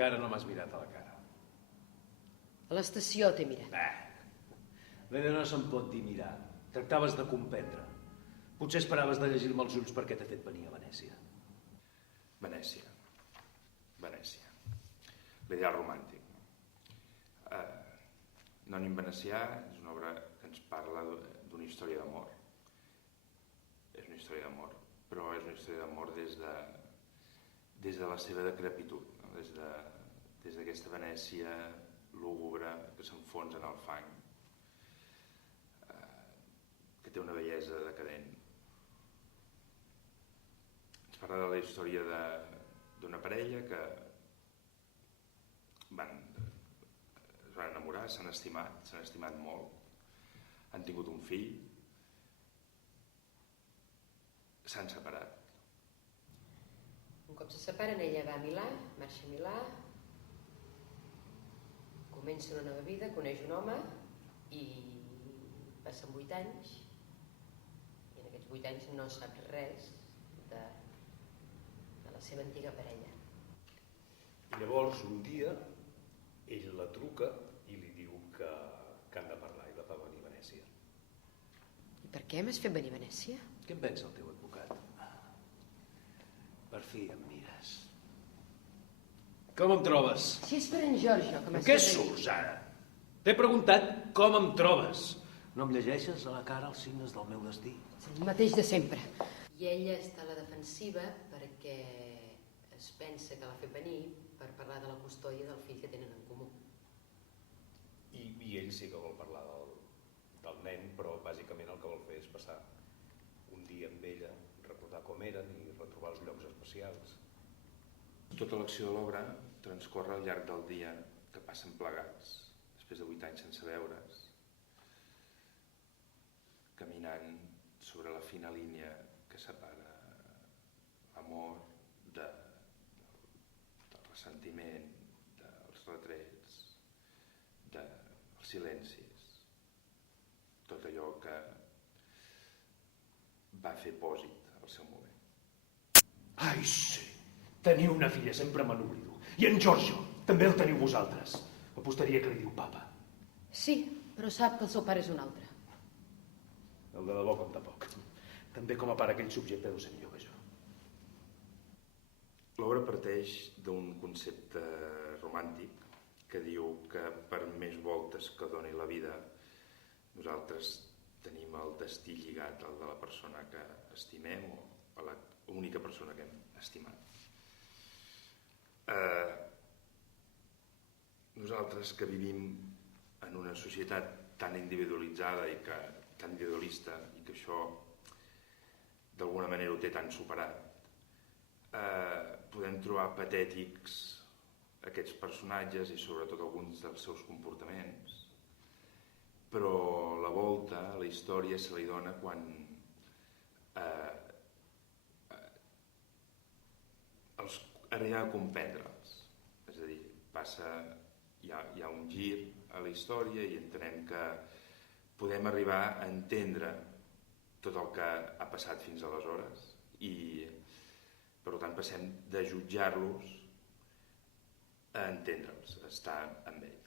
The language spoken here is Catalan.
Encara no m'has mirat a la cara. A l'estació t'he mirat. L'Eda no se'n pot dir mirar. Tractaves de comprendre. Potser esperaves de llegir-me els ulls perquè t'he fet venir a Venècia. Venècia. L'ideal romàntic. Anònim venecià és una obra que ens parla d'una història d'amor. És una història d'amor, però és una història d'amor des de la seva decrepitud, no? Des d'aquesta Venècia lúgubre que s'enfonsa en el fang, que té una bellesa decadent. Ens parla de la història d'una parella que es van enamorar, s'han estimat molt, han tingut un fill, s'han separat. Un cop se separen, ella va a Milà, marxa a Milà, comença una nova vida, coneix un home i passen 8 anys i en aquests 8 anys no sap res de la seva antiga parella. I llavors, un dia, ell la truca i li diu que han de parlar i la fa venir a Venècia. I per què m'has fet venir a Venècia? Què en pensa el teu advocat? Per fi em mires. Com em trobes? Si és per en Giorgio que m'has Què fet venir. surts ara? T'he preguntat com em trobes. No em llegeixes a la cara els signes del meu destí? És el mateix de sempre. I ella està a la defensiva perquè es pensa que l'ha fet venir per parlar de la custòdia del fill que tenen en comú. I ell sí que vol parlar del nen, però bàsicament el que vol fer és passar un dia amb ella, recordar com eren i retrobar els llocs especials. Tota l'acció de l'obra transcorre al llarg del dia que passen plegats, després de 8 anys sense veure's, caminant sobre la fina línia que separa l'amor del ressentiment, dels retrets, dels silencis, tot allò que va fer pòsit al seu moment. Ai, sí. Teniu una filla, sempre me n'oblido. I en Giorgio, també el teniu vosaltres. Apostaria que li diu papa. Sí, però sap que el seu pare és un altre. El de debò compta poc. També com a pare aquell subjecte deu ser millor que jo. L'obra parteix d'un concepte romàntic que diu que per més voltes que doni la vida, nosaltres tenim el destí lligat al de la persona que estimem o a l'única persona que hem estimat. Nosaltres que vivim en una societat tan individualitzada i tan individualista i que això d'alguna manera ho té tan superat, podem trobar patètics aquests personatges i sobretot alguns dels seus comportaments, però la volta a la història se li dona quan arriba a comprendre'ls. És a dir, hi ha un gir a la història i entenem que podem arribar a entendre tot el que ha passat fins aleshores i per tant passem de jutjar-los a entendre'ls, a estar amb ells.